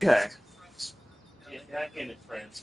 Okay. Yeah, that game at Friends.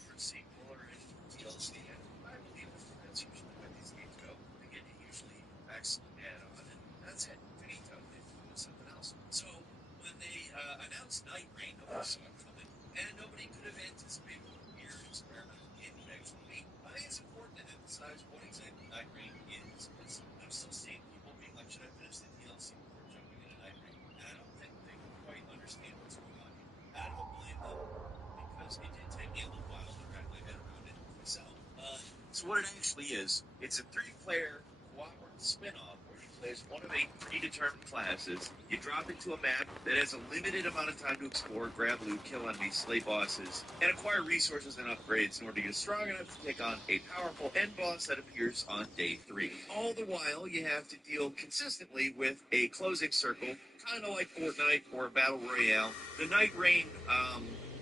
So what it actually is, it's a three-player cooperative spin-off where you play as one of 8 predetermined classes. You drop into a map that has a limited amount of time to explore, grab loot, kill enemies, slay bosses, and acquire resources and upgrades in order to get strong enough to take on a powerful end boss that appears on day 3. All the while, you have to deal consistently with a closing circle, kind of like Fortnite or Battle Royale. The Night Rain,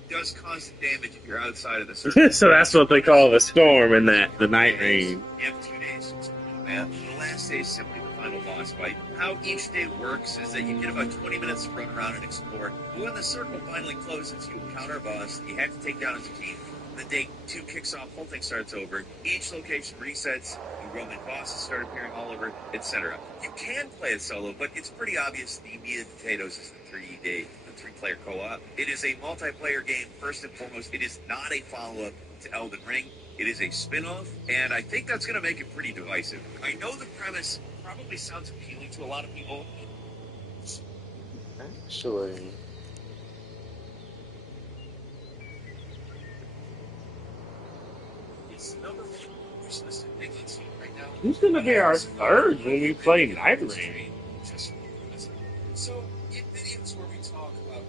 does constant damage if you're outside of the circle. So that's what they call the storm in that, the night rain. You have 2 days to explore the map. The last day is simply the final boss fight. How each day works is that you get about 20 minutes to run around and explore. But when the circle finally closes, you encounter a boss you have to take down as a team. Then day 2 kicks off, whole thing starts over. Each location resets, new Roman bosses start appearing all over, etc. You can play it solo, but it's pretty obvious the meat and potatoes is the 3-player co-op. It is a multiplayer game, first and foremost. It is not a follow-up to Elden Ring. It is a spin-off, and I think that's going to make it pretty divisive. I know the premise probably sounds appealing to a lot of people. Actually. It's the number one wish thing on Steam right now. Who's going to be our third when we play Night Rain? So, in videos where we talk about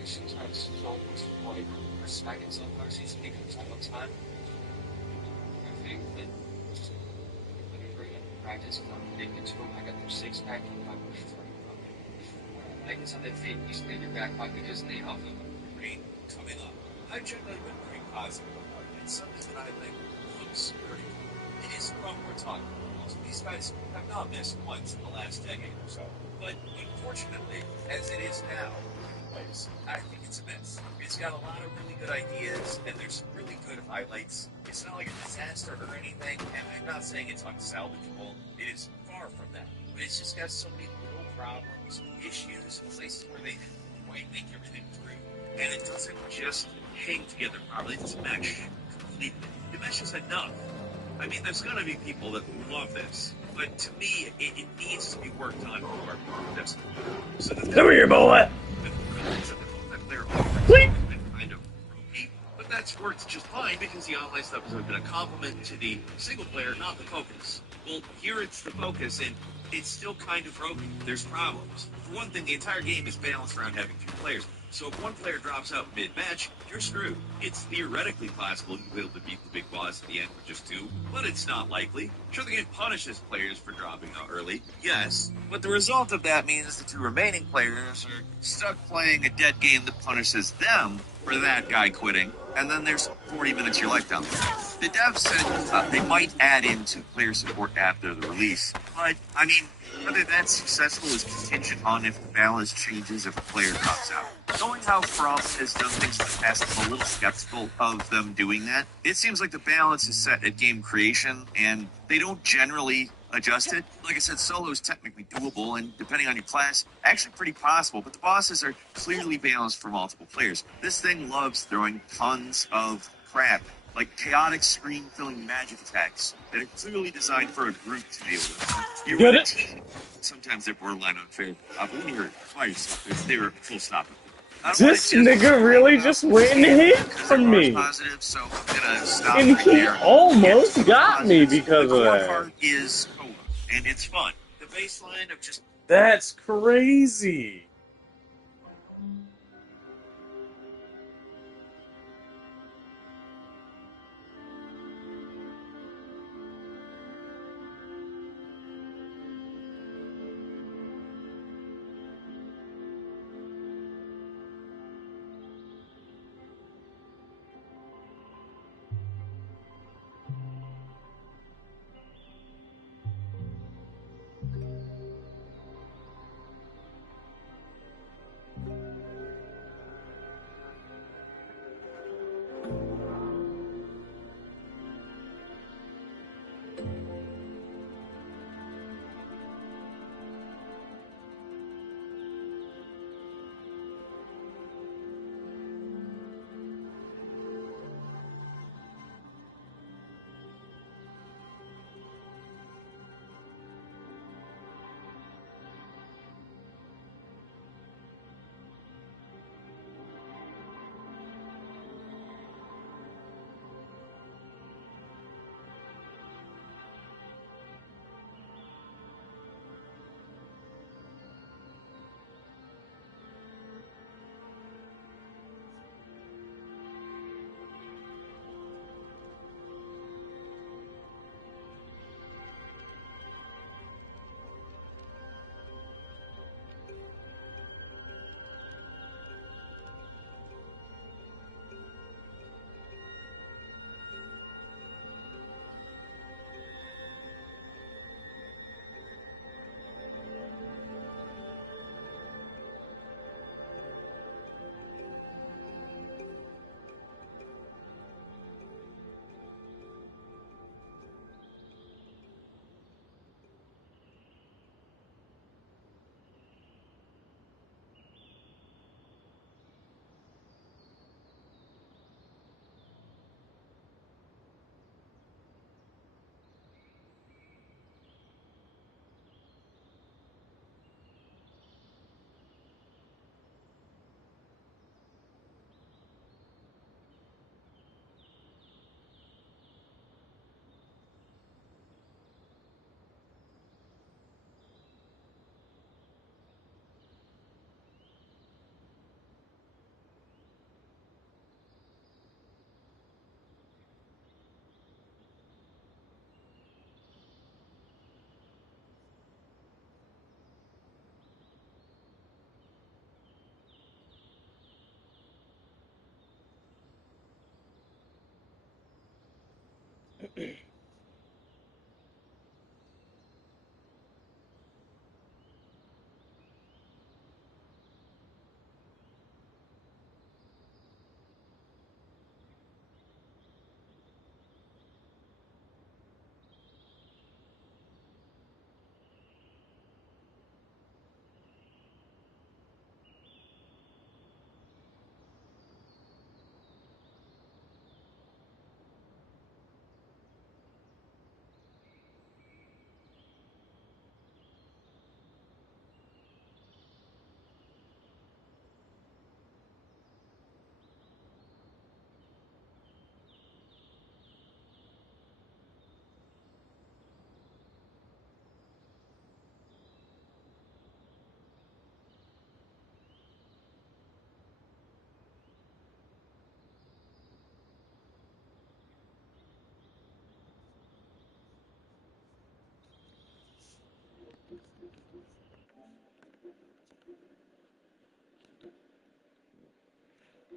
issues, I just don't want to respect it so much. He's taking time. I think that when you bring in practice, they get to go back up their 6-pack and not push for it. I guess on that thing, you stay in your back pocket because they offer rain coming up. I've generally been pretty positive about it. It's something that I think looks pretty cool. It is what we're talking about. So these guys have not missed once in the last decade or so. But unfortunately, as it is now, I think it's a mess. It's got a lot of really good ideas, and there's some really good highlights. It's not like a disaster or anything, and I'm not saying it's unsalvageable. It is far from that. But it's just got so many little problems, issues, places where they didn't quite think everything through. And it doesn't just hang together properly. It doesn't mesh completely. It meshes enough. I mean, there's going to be people that love this. But to me, it needs to be worked on more. So Come here, boy! Please. Kind of ropey, but that's worked just fine because the online stuff has been a compliment to the single player, not the focus. Well, here it's the focus, and it's still kind of broken. There's problems. For one thing, the entire game is balanced around having 2 players. So if one player drops out mid-match, you're screwed. It's theoretically possible you'll be able to beat the big boss at the end with just 2, but it's not likely. Sure, the game punishes players for dropping out early, yes, but the result of that means the 2 remaining players are stuck playing a dead game that punishes them for that guy quitting, and then there's 40 minutes of your life down. The devs said they might add in 2-player support after the release, but, I mean, whether that's successful is contingent on if the balance changes if a player drops out. Knowing how From has done things in the past, I'm a little skeptical of them doing that. It seems like the balance is set at game creation, and they don't generally adjust it. Like I said, solo is technically doable, and depending on your class, actually pretty possible, but the bosses are clearly balanced for multiple players. This thing loves throwing tons of crap, like chaotic screen-filling magic attacks that are clearly designed for a group to deal with. You're Get with a it? team. Sometimes they're borderline unfair, but when you're by yourself, they were full stop. This nigga really just went and hid from me. Positive, so I'm gonna stop And right he there. almost got me because the of core that. part is co-op, and it's fun. The baseline of just That's crazy.